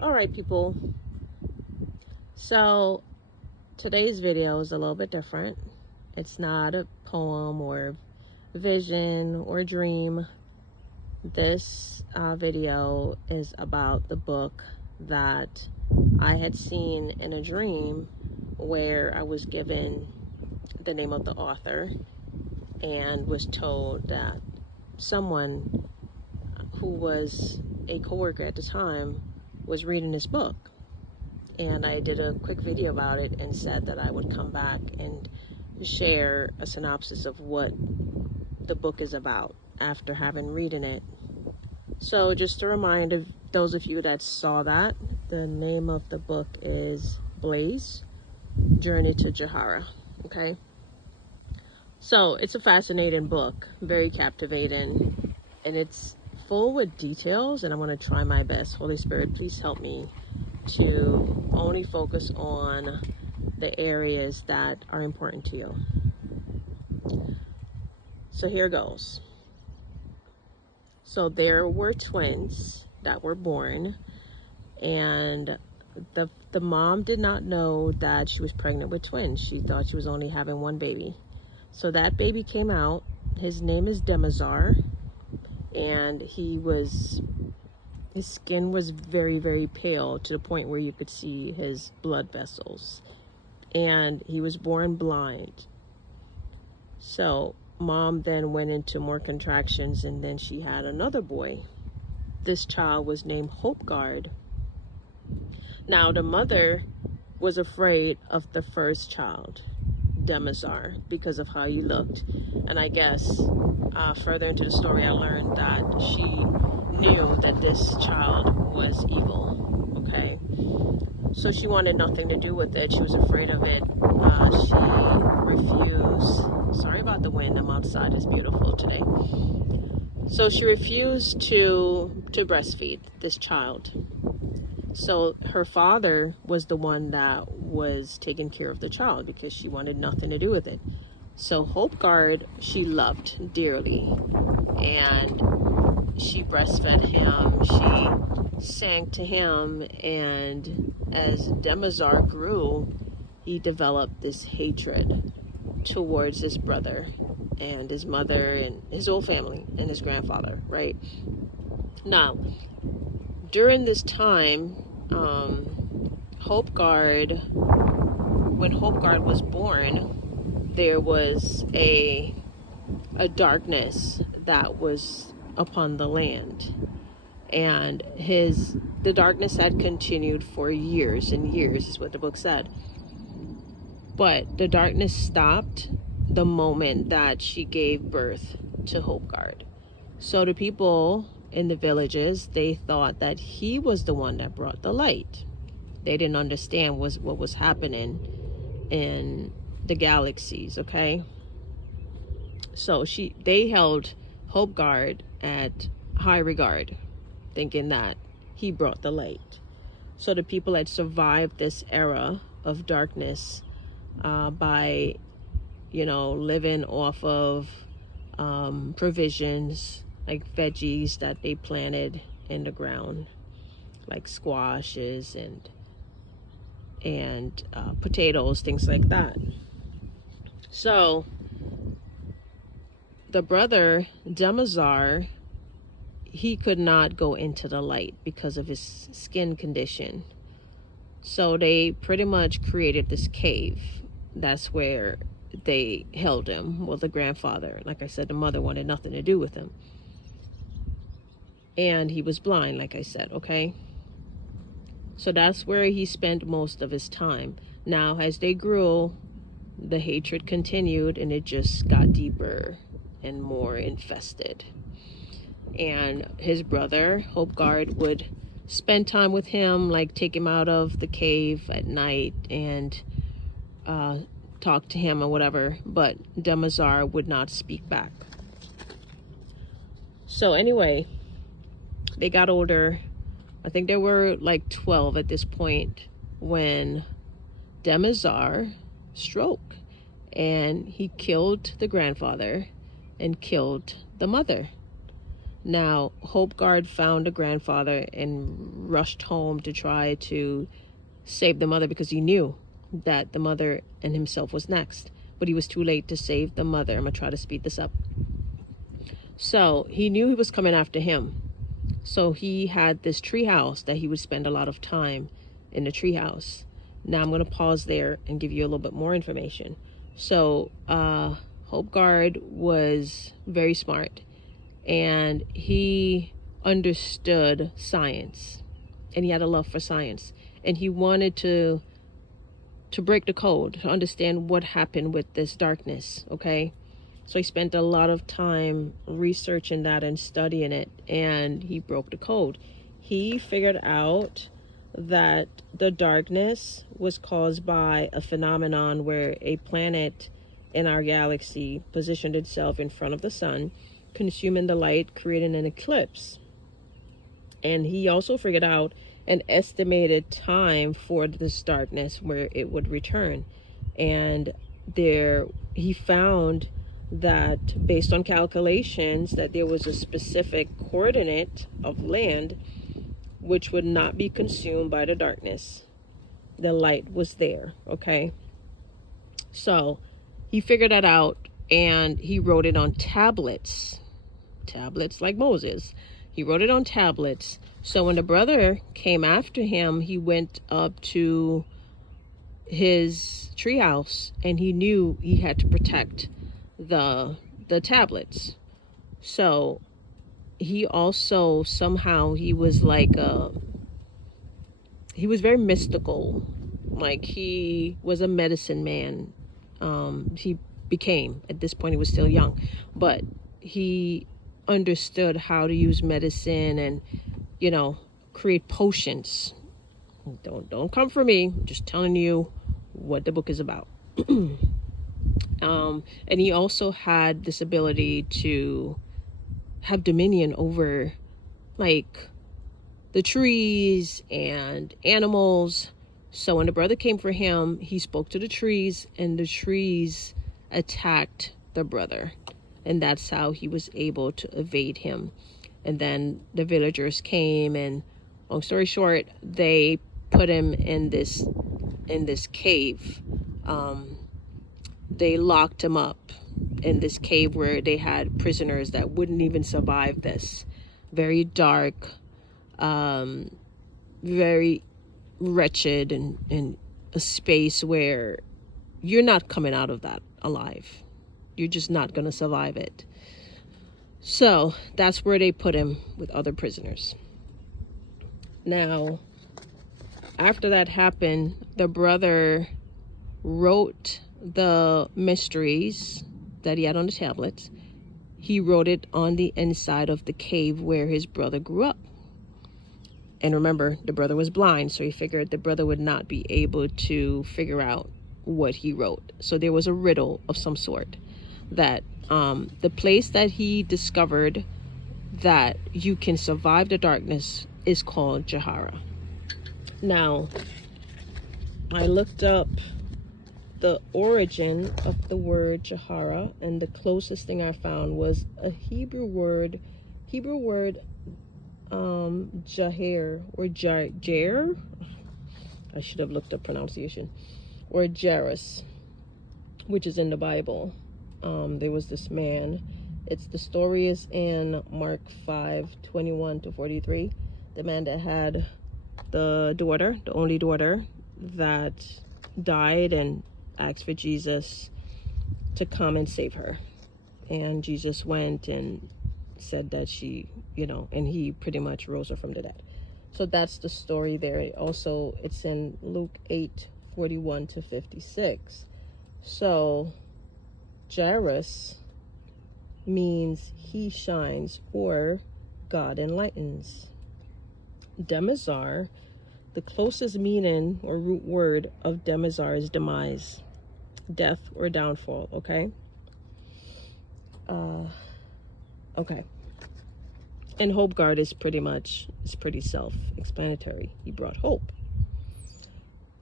All right, people. So today's video is a little bit different. It's not a poem or vision or dream. This video is about the book that I had seen in a dream where I was given the name of the author and was told that someone who was a coworker at the time was reading this book. And I did a quick video about it and said that I would come back and share a synopsis of what the book is about after having reading it. So just a reminder, those of you that saw that, the name of the book is Blaze, Journey to Jaihara, okay? So it's a fascinating book, very captivating, and it's full with details, and I'm going to try my best. Holy Spirit, please help me to only focus on the areas that are important to you. So here goes. So there were twins that were born, and the mom did not know that she was pregnant with twins. She thought she was only having one baby. So that baby came out. His name is Demazar, and his skin was very, very pale to the point where you could see his blood vessels, and he was born blind. So mom then went into more contractions, and then she had another boy. This child was named Hopeguard. Now the mother was afraid of the first child, Demazar, because of how he looked. And I guess further into the story, I learned that she knew that this child was evil, okay? So she wanted nothing to do with it. She was afraid of it. She refused. Sorry about the wind. I'm outside. It's beautiful today. So she refused to breastfeed this child. So her father was the one that was taking care of the child because she wanted nothing to do with it. So Hopeguard, she loved dearly, and she breastfed him. She sang to him, and as Demazar grew, he developed this hatred towards his brother and his mother and his whole family and his grandfather, right? Now, during this time, when Hopeguard was born, there was a darkness that was upon the land, and the darkness had continued for years and years, is what the book said. But the darkness stopped the moment that she gave birth to Hopeguard. So the people in the villages, they thought that he was the one that brought the light. They didn't understand what was happening in the galaxies, okay? So they held Hopeguard at high regard, thinking that he brought the light. So the people had survived this era of darkness by, living off of provisions, like veggies that they planted in the ground, like squashes and potatoes, things like that. So the brother Demazar, he could not go into the light because of his skin condition. So they pretty much created this cave. That's where they held him. Well, the grandfather, like I said, the mother wanted nothing to do with him. And he was blind, like I said, okay? So that's where he spent most of his time. Now, as they grew, the hatred continued, and it just got deeper and more infested. And his brother, Hopeguard, would spend time with him, like take him out of the cave at night and talk to him or whatever, but Demazar would not speak back. So anyway, they got older. I think there were like 12 at this point when Demazar struck, and he killed the grandfather and killed the mother. Now, Hopegard found the grandfather and rushed home to try to save the mother, because he knew that the mother and himself was next. But he was too late to save the mother. I'm going to try to speed this up. So he knew he was coming after him. So he had this treehouse that he would spend a lot of time in the treehouse. Now I'm going to pause there and give you a little bit more information. So Hopegard was very smart, and he understood science, and he had a love for science, and he wanted to break the code, to understand what happened with this darkness. Okay, so he spent a lot of time researching that and studying it, and he broke the code. He figured out that the darkness was caused by a phenomenon where a planet in our galaxy positioned itself in front of the sun, consuming the light, creating an eclipse. And he also figured out an estimated time for this darkness where it would return. And he found that, based on calculations, that there was a specific coordinate of land which would not be consumed by the darkness. The light was there. Okay, so he figured that out, and he wrote it on tablets like Moses. He wrote it on tablets. So when the brother came after him, he went up to his treehouse, and he knew he had to protect the tablets. So he also, somehow, he was like he was very mystical. Like, he was a medicine man. He became, at this point he was still young, but he understood how to use medicine and, you know, create potions. Don't come for me, I'm just telling you what the book is about. And he also had this ability to have dominion over, like, the trees and animals. So when the brother came for him, he spoke to the trees, and the trees attacked the brother, and that's how he was able to evade him. And then the villagers came, and long story short, they put him in this cave. They locked him up in this cave where they had prisoners that wouldn't even survive this. Very dark, very wretched, and a space where you're not coming out of that alive. You're just not going to survive it. So that's where they put him with other prisoners. Now, after that happened, the brother wrote the mysteries that he had on the tablets. He wrote it on the inside of the cave where his brother grew up. And remember, the brother was blind, so he figured the brother would not be able to figure out what he wrote. So there was a riddle of some sort, that the place that he discovered that you can survive the darkness is called Jaihara. Now, I looked up the origin of the word Jaihara, and the closest thing I found was a Hebrew word, Jair, or Jair. I should have looked up pronunciation. Or Jairus, which is in the Bible. There was this man. The story is in Mark 5:21-43. The man that had the only daughter that died, and asked for Jesus to come and save her. And Jesus went and said that she, and he pretty much rose her from the dead. So that's the story there. Also, it's in Luke 8:41-56. So Jairus means he shines, or God enlightens. Demazar, the closest meaning or root word of Demazar is demise, death or downfall. Okay. Okay. And Hopegard is pretty self-explanatory. He brought hope.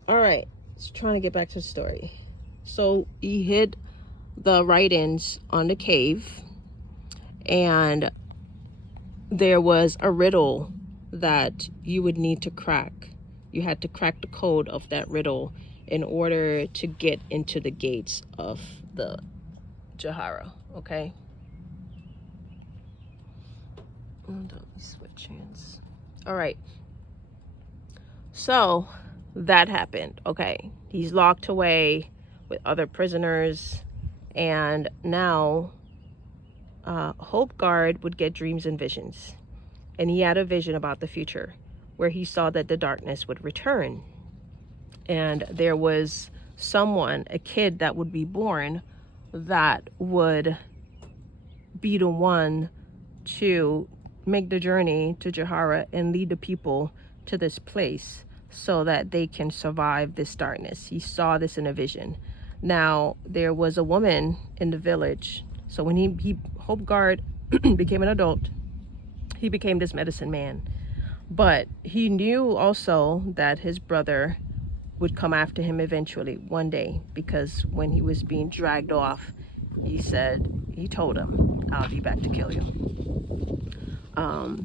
All right. So trying to get back to the story. So he hid the write-ins on the cave, and there was a riddle that you would need to crack. You had to crack the code of that riddle in order to get into the gates of the Jaihara, okay? Let me switch hands. All right. So that happened, okay? He's locked away with other prisoners, and now Hope Guard would get dreams and visions. And he had a vision about the future where he saw that the darkness would return. And there was someone, a kid that would be born, that would be the one to make the journey to Jaihara and lead the people to this place so that they can survive this darkness. He saw this in a vision. Now, there was a woman in the village. So when he Hope Guard became an adult, he became this medicine man. But he knew also that his brother would come after him eventually one day, because when he was being dragged off, he told him, I'll be back to kill you.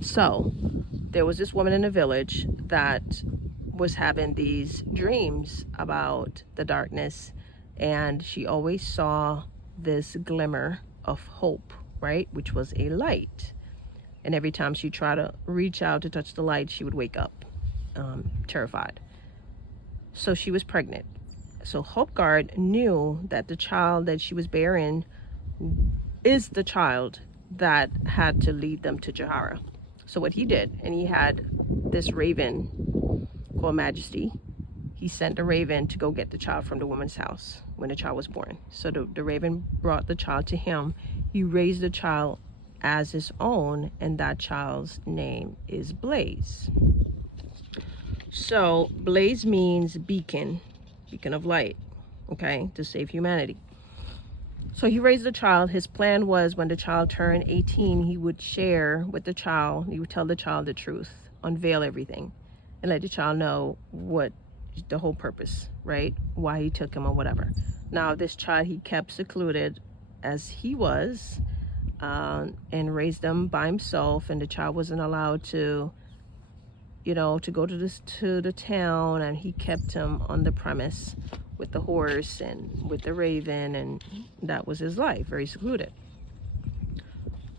So there was this woman in the village that was having these dreams about the darkness, and she always saw this glimmer of hope, right, which was a light. And every time she tried to reach out to touch the light, she would wake up terrified. So she was pregnant. So Hope Guard knew that the child that she was bearing is the child that had to lead them to Jaihara. So what he did, and he had this raven called Majesty. He sent a raven to go get the child from the woman's house when the child was born. So the raven brought the child to him. He raised the child as his own, and that child's name is Blaze. So Blaze means beacon of light, okay, to save humanity. So he raised the child. His plan was when the child turned 18, he would share with the child, he would tell the child the truth, unveil everything, and let the child know what the whole purpose, right? Why he took him or whatever. Now, this child he kept secluded as he was, and raised them by himself, and the child wasn't allowed to, to go to the town, and he kept him on the premise with the horse and with the raven, and that was his life, very secluded.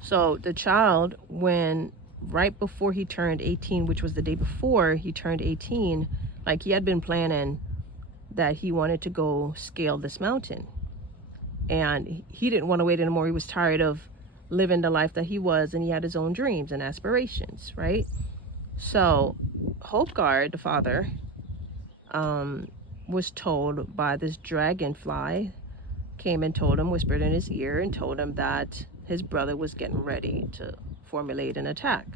So the child, right before he turned 18, which was the day before he turned 18, like, he had been planning that he wanted to go scale this mountain, and he didn't want to wait anymore. He was tired of living the life that he was, and he had his own dreams and aspirations, right? So Hope Guard, the father, was told by this dragonfly, came and told him, whispered in his ear, and told him that his brother was getting ready to formulate an attack.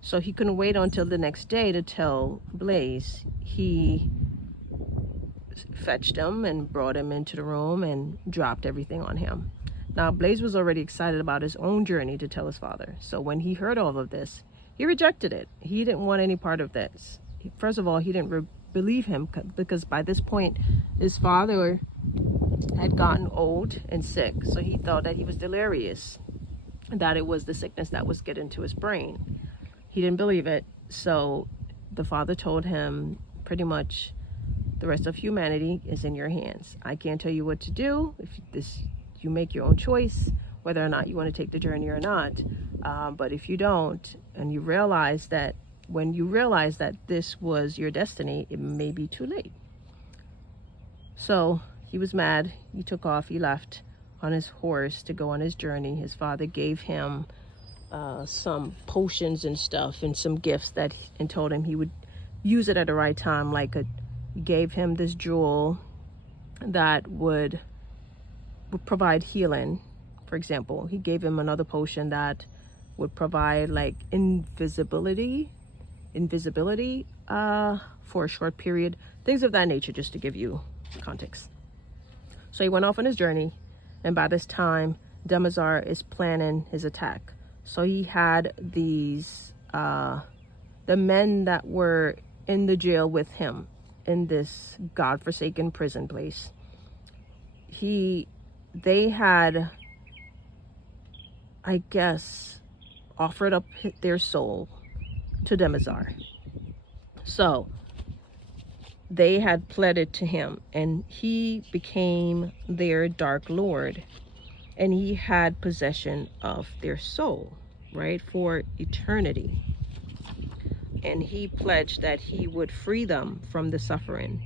So he couldn't wait until the next day to tell Blaze. He fetched him and brought him into the room and dropped everything on him. Now, Blaze was already excited about his own journey to tell his father. So when he heard all of this, he rejected it. He didn't want any part of this. First of all, he didn't believe him, because by this point, his father had gotten old and sick. So he thought that he was delirious, that it was the sickness that was getting to his brain. He didn't believe it. So the father told him, pretty much, the rest of humanity is in your hands. I can't tell you what to do. You make your own choice, whether or not you want to take the journey or not. But if you don't, and you realize that, when you realize that this was your destiny, it may be too late. So he was mad. He took off. He left on his horse to go on his journey. His father gave him some potions and stuff and some gifts and told him he would use it at the right time. He gave him this jewel that would provide healing. For example, he gave him another potion that would provide invisibility for a short period, things of that nature, just to give you context. So he went off on his journey, and by this time Demazar is planning his attack. So he had these the men that were in the jail with him in this godforsaken prison place. They had, I guess, offered up their soul to Demazar. So they had pleaded to him, and he became their dark lord, and he had possession of their soul, right, for eternity. And he pledged that he would free them from the suffering,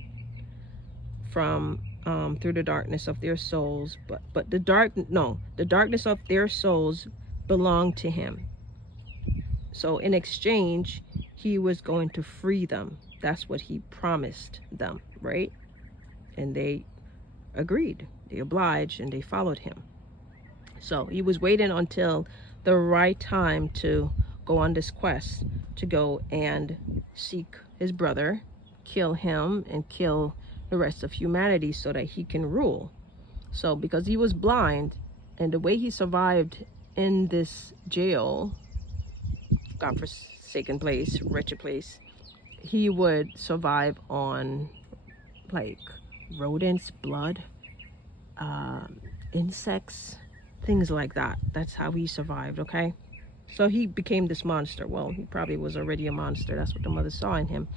from through the darkness of their souls. But the darkness of their souls belonged to him. So in exchange, he was going to free them. That's what he promised them, right? And they agreed, they obliged, and they followed him. So he was waiting until the right time to go on this quest, to go and seek his brother, kill him, and kill the rest of humanity so that he can rule. So because he was blind, and the way he survived in this jail, godforsaken place, wretched place, he would survive on like rodents, blood, insects, things like that. That's how he survived, okay? So he became this monster. Well, he probably was already a monster. That's what the mother saw in him.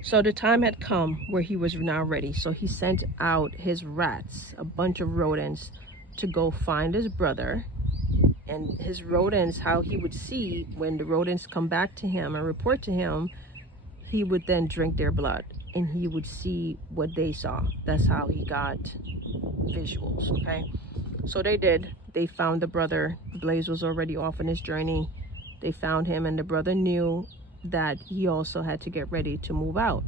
So the time had come where he was now ready. So he sent out his rats, a bunch of rodents, to go find his brother. And his rodents, how he would see when the rodents come back to him and report to him, he would then drink their blood, and he would see what they saw. That's how he got visuals, okay? So they did. They found the brother. Blaze was already off on his journey. They found him, and the brother knew that he also had to get ready to move out.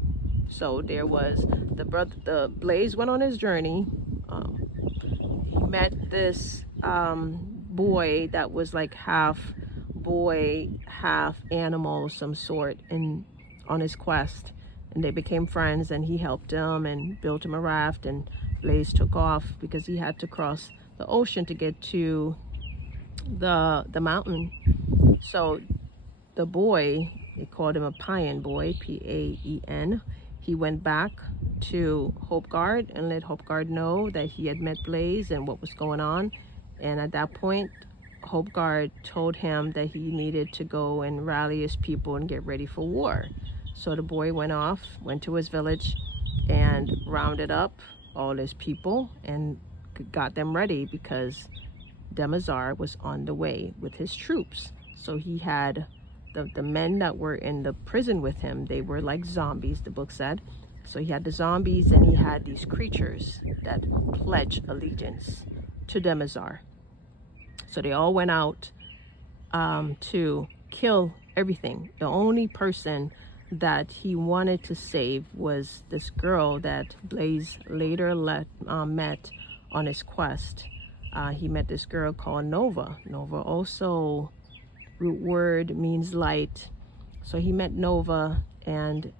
So there was the Blaze went on his journey. He met this boy that was like half boy, half animal of some sort on his quest, and they became friends, and he helped him and built him a raft, and Blaze took off because he had to cross the ocean to get to the mountain. So the boy, they called him a Payan boy, Paen. He went back to Hopeguard and let Hopeguard know that he had met Blaze and what was going on. And at that point, Hopeguard told him that he needed to go and rally his people and get ready for war. So the boy went to his village and rounded up all his people and got them ready, because Demazar was on the way with his troops. So he had the men that were in the prison with him, they were like zombies, the book said. So he had the zombies, and he had these creatures that pledge allegiance to Demazar. So they all went out to kill everything. The only person that he wanted to save was this girl that Blaze later met on his quest. He met this girl called Nova. Nova also, root word means light. So he met Nova, and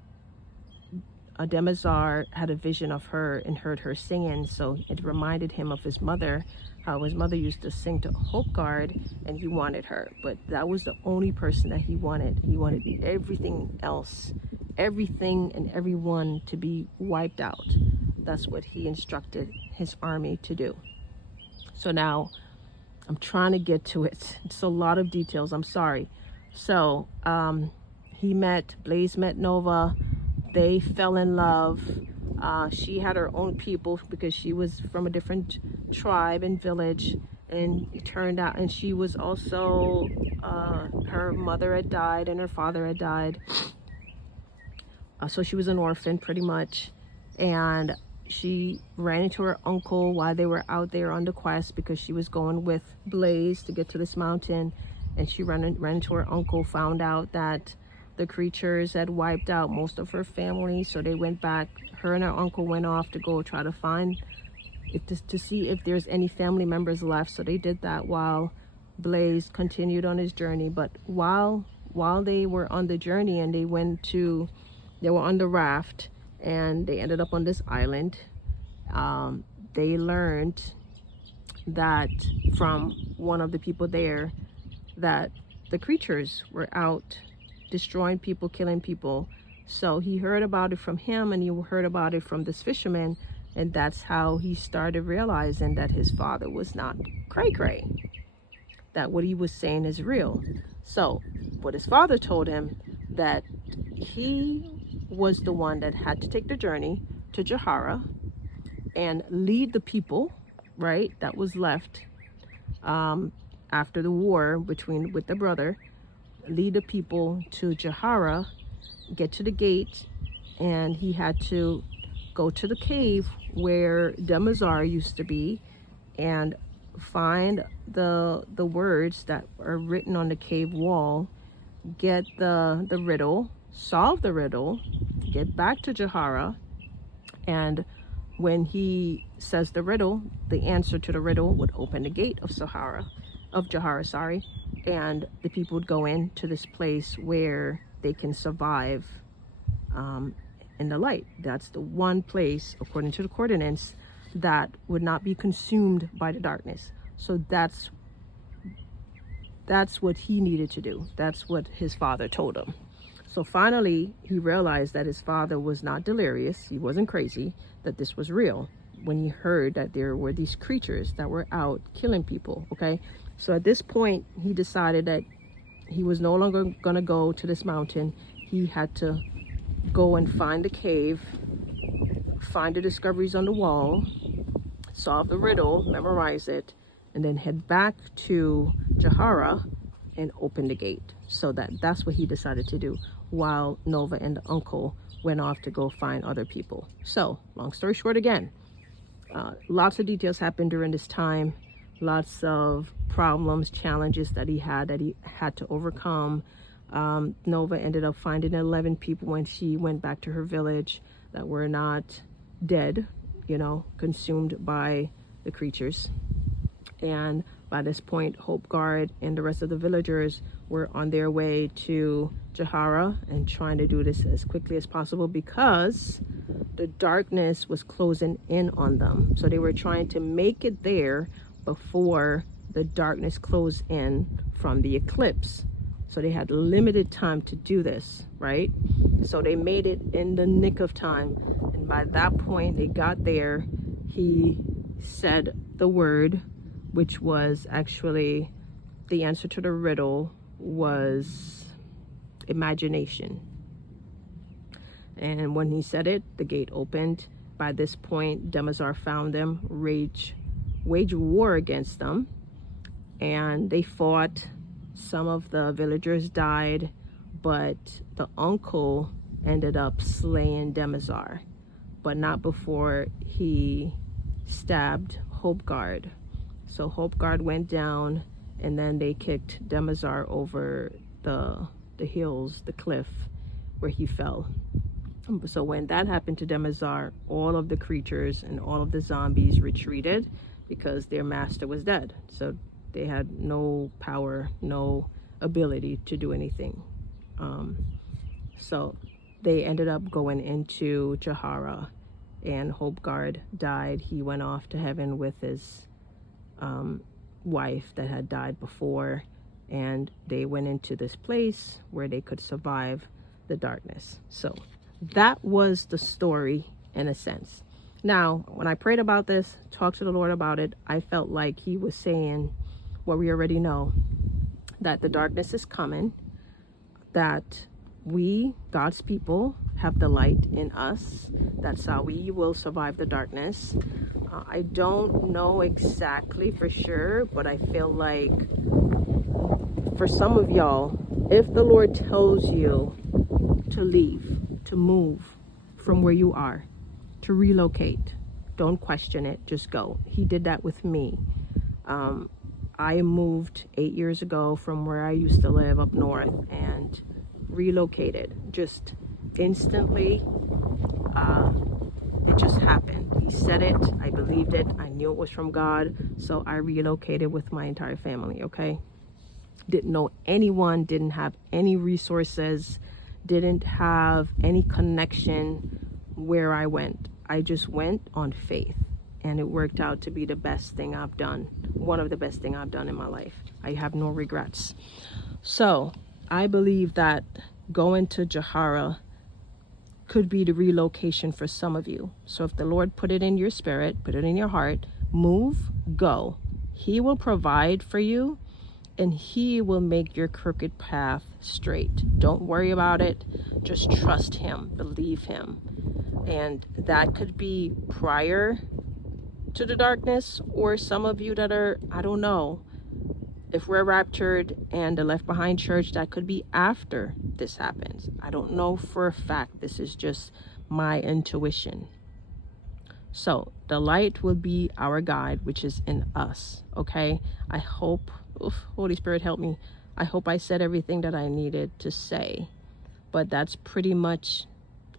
Demazar had a vision of her and heard her singing. So it reminded him of his mother, how his mother used to sing to Hopeguard, and he wanted her. But that was the only person that he wanted. He wanted everything else, everything and everyone to be wiped out. That's what he instructed his army to do. So now I'm trying to get to it. It's a lot of details. I'm sorry. So Blaze met Nova. They fell in love. She had her own people because she was from a different tribe and village. And it turned out, and she was also, her mother had died and her father had died. So she was an orphan pretty much. And she ran into her uncle while they were out there on the quest, because she was going with Blaze to get to this mountain. And she ran into her uncle, found out that the creatures had wiped out most of her family. So they went back. Her and her uncle went off to go try to find, to see if there's any family members left. So they did that while Blaze continued on his journey. But while they were on the journey, and they were on the raft, and they ended up on this island, they learned that from one of the people there that the creatures were out destroying people, killing people. So he heard about it from him, and he heard about it from this fisherman, and that's how he started realizing that his father was not cray-cray, that what he was saying is real. So what his father told him, that he was the one that had to take the journey to Jaihara and lead the people, right, that was left after the war with the brother, lead the people to Jaihara, get to the gate, and he had to go to the cave where Demazar used to be and find the words that are written on the cave wall, get the riddle, solve the riddle, get back to Jaihara, and when he says the riddle, the answer to the riddle would open the gate of Jaihara, and the people would go into this place where they can survive in the light. That's the one place, according to the coordinates, that would not be consumed by the darkness. So that's what he needed to do. That's what his father told him. So finally, he realized that his father was not delirious. He wasn't crazy, that this was real, when he heard that there were these creatures that were out killing people, okay? So at this point, he decided that he was no longer going to go to this mountain. He had to go and find the cave, find the discoveries on the wall, solve the riddle, memorize it, and then head back to Jaihara and open the gate. So that's what he decided to do, while Nova and the uncle went off to go find other people. So long story short, again, lots of details happened during this time, lots of problems, challenges that he had to overcome. Nova ended up finding 11 people when she went back to her village that were not dead, consumed by the creatures. And by this point, Hope Guard and the rest of the villagers were on their way to Jaihara and trying to do this as quickly as possible because the darkness was closing in on them. So they were trying to make it there before the darkness closed in from the eclipse. So they had limited time to do this, right? So they made it in the nick of time. And by that point, they got there. He said the word, which was actually the answer to the riddle, was imagination. And when he said it, the gate opened. By this point, Demazar found them, waged war against them, and they fought. Some of the villagers died, but the uncle ended up slaying Demazar, but not before he stabbed Hope Guard. So Hope Guard went down, and then they kicked Demazar over the hills, the cliff where he fell. So when that happened to Demazar, all of the creatures and all of the zombies retreated because their master was dead. So they had no power, no ability to do anything. So they ended up going into Jaihara, and Hope Guard died. He went off to heaven with his wife that had died before, and they went into this place where they could survive the darkness. So that was the story in a sense. Now, when I prayed about this, talked to the Lord about it, I felt like he was saying what we already know, that the darkness is coming, that we, God's people, have the light in us. That's how we will survive the darkness. I don't know exactly for sure, but I feel like for some of y'all, if the Lord tells you to leave, to move from where you are, to relocate, don't question it, just go. He did that with me. I moved 8 years ago from where I used to live up north and relocated just instantly. It just happened. He said it, I believed it, I knew it was from God, so I relocated with my entire family, okay? Didn't know anyone, didn't have any resources, didn't have any connection where I went. I just went on faith, and it worked out to be the best thing I've done, one of the best things I've done in my life. I have no regrets. So I believe that going to Jaihara could be the relocation for some of you. So if the Lord put it in your spirit, put it in your heart, move, go. He will provide for you, and he will make your crooked path straight. Don't worry about it. Just trust him, believe him. And that could be prior to the darkness, or some of you that are, I don't know, if we're raptured and the Left Behind church, that could be after this happens. I don't know for a fact. This is just my intuition. So the light will be our guide, which is in us. Okay, I hope, Holy Spirit help me, I hope I said everything that I needed to say. But that's pretty much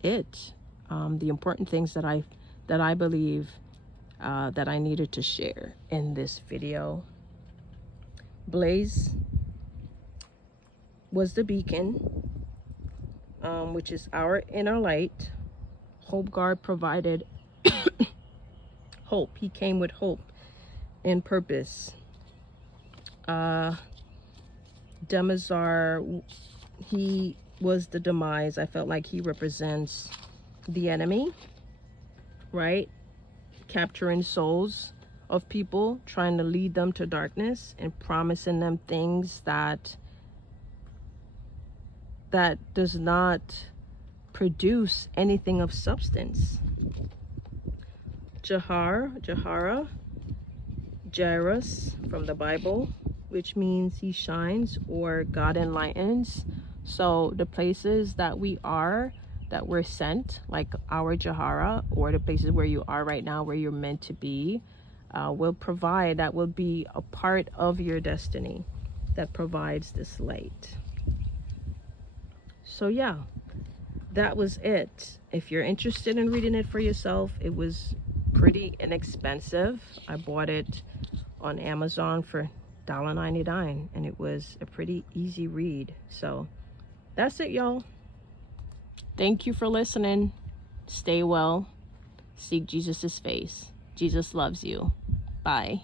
it. The important things that I believe that I needed to share in this video. Blaze was the beacon, which is our inner light. Hope Guard provided hope. He came with hope and purpose. Demazar, he was the demise. I felt like he represents the enemy, right? Capturing souls of people, trying to lead them to darkness and promising them things that does not produce anything of substance. Jaihara, Jairus from the Bible, which means he shines or God enlightens. So the places that we are, that we're sent, like our Jaihara, or the places where you are right now, where you're meant to be, will provide, that will be a part of your destiny that provides this light. So yeah, that was it. If you're interested in reading it for yourself, it was pretty inexpensive. I bought it on Amazon for $1.99, and it was a pretty easy read. So that's it, y'all. Thank you for listening. Stay well. Seek Jesus's face. Jesus loves you. Bye.